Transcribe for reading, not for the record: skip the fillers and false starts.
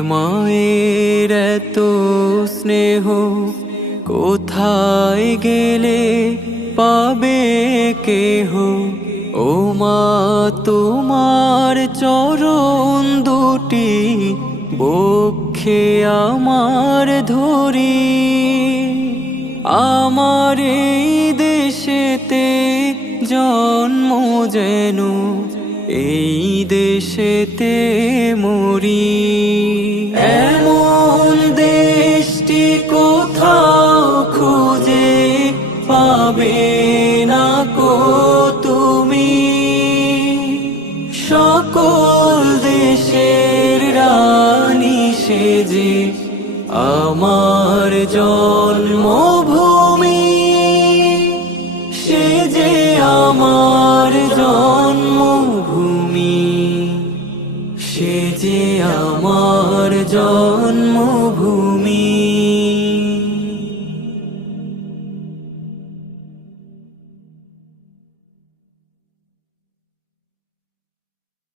মায়ের এত স্নেহ কোথায় গেলে পাবে কেহ। ও মা তোমার চরণ দুটি বক্ষে আমার ধরি। আমার এই দেশেতে জন্ম যেন এই দেশেতে মরি। এমন দেশটি কোথাও খুঁজে পাবে না কো তুমি। সকল দেশের রানী সেজে আমার জন্মভূমি, সে যে আমার জন্মভূমি, সে যে আমার জন্ম